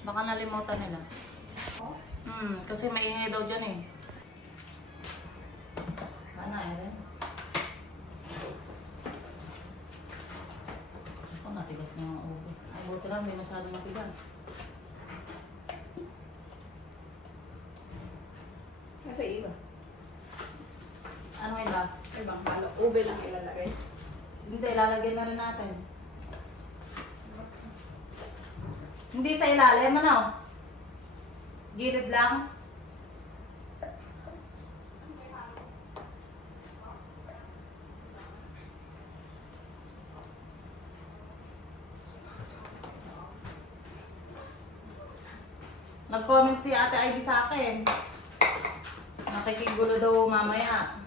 Baka nalimutan nila. Kasi maingay daw dyan eh. Ano eh? Oh, matigas na yung ubo. Ay, buti lang, hindi masyadong matigas. Kasi iba. Ano iba? Ibang halo. Ube lang ilalagay. Hindi, lalagyan na rin natin. Hindi sa ilalim, ano? Gilid lang. Nag-comment si Ate Ivy sa akin. Nakikigulo daw mamaya.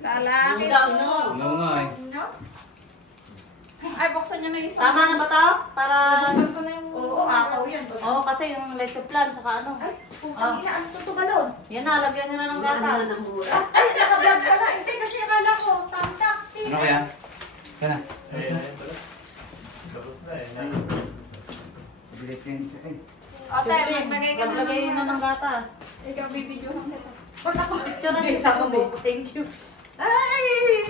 Lalaki. No. Ay, buksan niya na isa. Tama na ba ito? Para... Buksan ko na yung... Oo, akaw yan. Oo, kasi yung leche plan, tsaka ano. Ay, putang ina, ano to tumalon? Yan na, lagyan nyo na ng gatas. Ay, naka-vlog pala. Hindi, kasi akala ko, tamtak, Steve. Ano kaya? Kana. Tapos na eh. Bilit yan siya. Ay. Ote, maglagay ka na Maglagay na ng gatas. Ikaw, bibidyohan kita. Ba't ako? Picture na Hindi, kita, sa Bobby. mo. Thank you. Ay,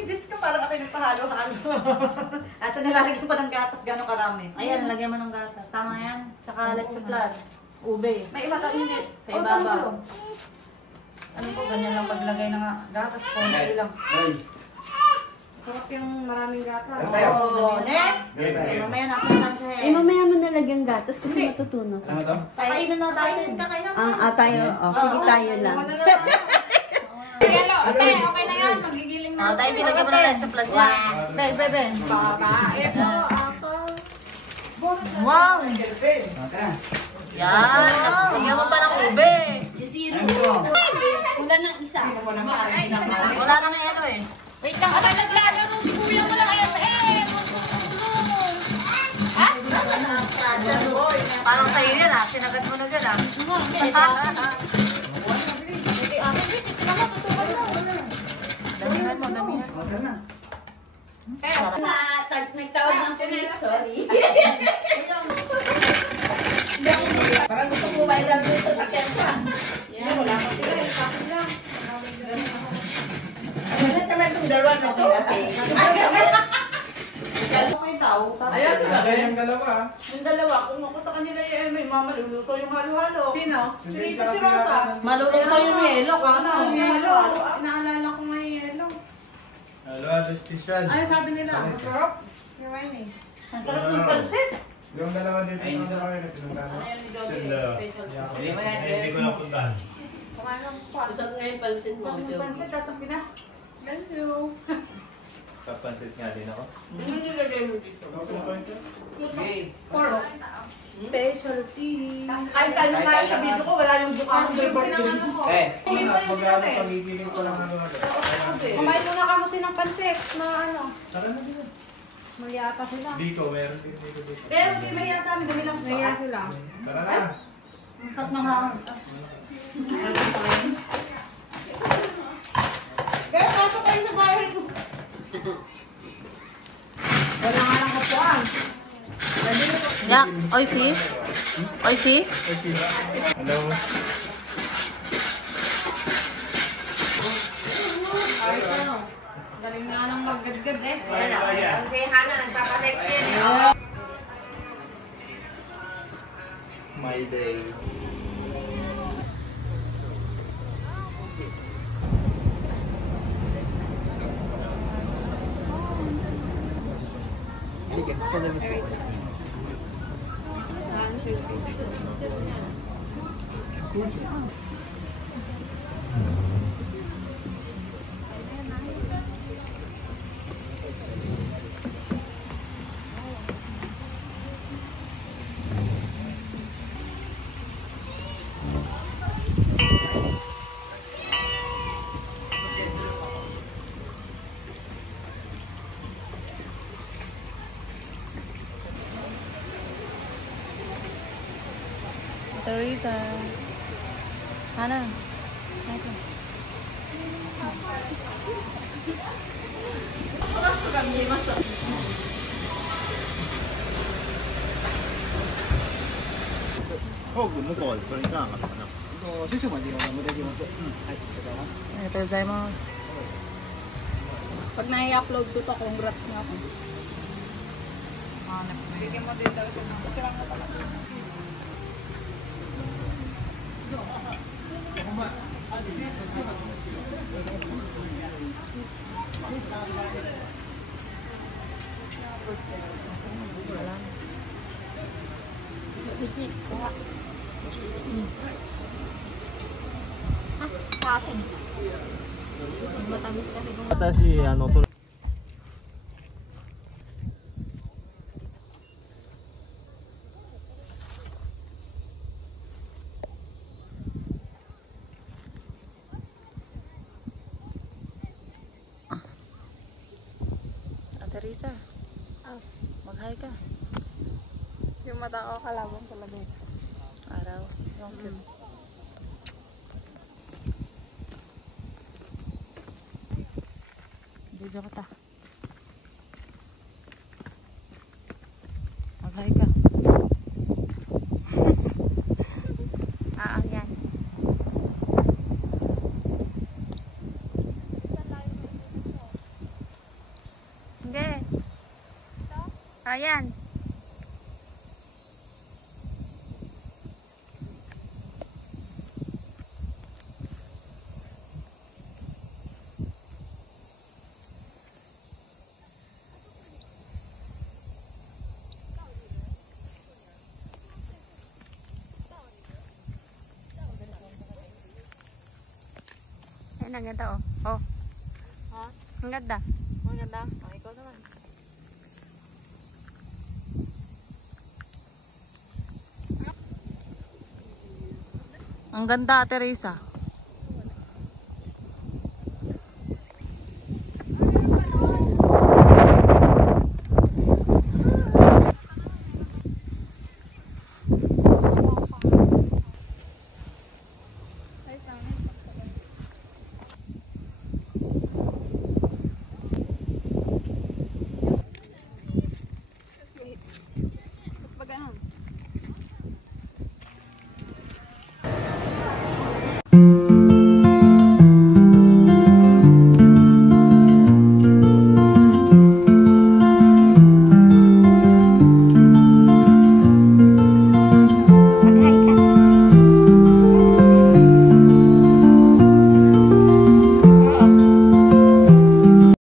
Diyos ko, parang ako nagpahalo-halo. Asa nilalagyan pa ng gatas, gano'ng karami. Ayan, lagyan mo ng gatas. Tama yan. Tsaka leche plan. Ube. May iba tayo hindi. Sa ibabaw. Ano po, ganyan lang paglagay ng gatas po. Hindi lang. Ay. Sarap yung maraming gatas. Ano tayo? Oo, net. Ano tayo? Mamaya natin lang siya. Eh, mamaya mo nalagyan gatas kasi matutunan ka. Ano to? Kainan na natin. Tayo. Oh, sige tayo lang. Yelo, ote, okay na yan. Magigiling na. Tayo binagyan mo ng leche plan yan. Bebe. Babae po ako. Wow! Kana. Yan. Lagyan mo pa ng ube. Yung Ano to? kulang ng isa. Wala na na ano eh. Wait lang, ata naglalaro si kuya mo lang. Parang sa'yo yan ah. Sinagat mo na dyan ah. Damihan mo, damihan mo. Ano na? Nagtawag ng police, sorry. Parang gusto mo ba ilan doon sa sakyan ka? Yan, wala pa sila. Sakit lang. Ano kami itong dalawa na to? Okay daw. Ayan, Lagay yung dalawa. yung dalawa, kung ako sa kanila may mama luluto yung halo-halo. Sino? Si Rosa. Malulong yung yelo. Ano, yung halo-halo. Naalala ko may yelo. Halo, special. Ano sabi nila? Masarap? Yung wine eh. Ang sarap ng pansit. Yung dalawa dito Ayun sa to. mga na pinuntahan. Ano yan ni Joby? Sila. Special. Hindi mo yan. Hindi ko napuntahan. Kumain ng Masarap nga yung pansit mo, Ang Joe. pansit, tapos ang Pinas. Thank you. Papansit nga din ako. Ano nilagay mo dito? Okay. Pork. Specialty. Kahit tayo nga sa video ko, wala yung bukang flavor doon. Eh. Mag-ano pagigiling ko lang ano-ano. Kumain muna ka mo ng pansit. Mga ano. Tara na din. Mayata sila. Biko, meron din dito. Pero hindi mahiya sa amin, dami lang Mayata sila. Tara na. Cut na nga. Yak, oishi? Oishi? Hello. Galing na nang maggadgad eh. Okay, Hana, nagpapatext din eh. My day. Teresa. Hana. Pag nai-upload ko to, congrats nga ako. Bigyan mo din daw ito. Kailangan mo pala. Bigit. Sa akin. Matamis kasi kung 私、Teresa. Mag-hi ka. yung mata ko kalabang talaga eh. Araw. Yung cute. Video ka ta. Mag-hi ka. Yan. Hindi. Ayan. Ayan, ang ganda oh. Oh. Ha? Ang ganda. Ang ganda. Oh, ikaw naman. Ang ganda, Teresa.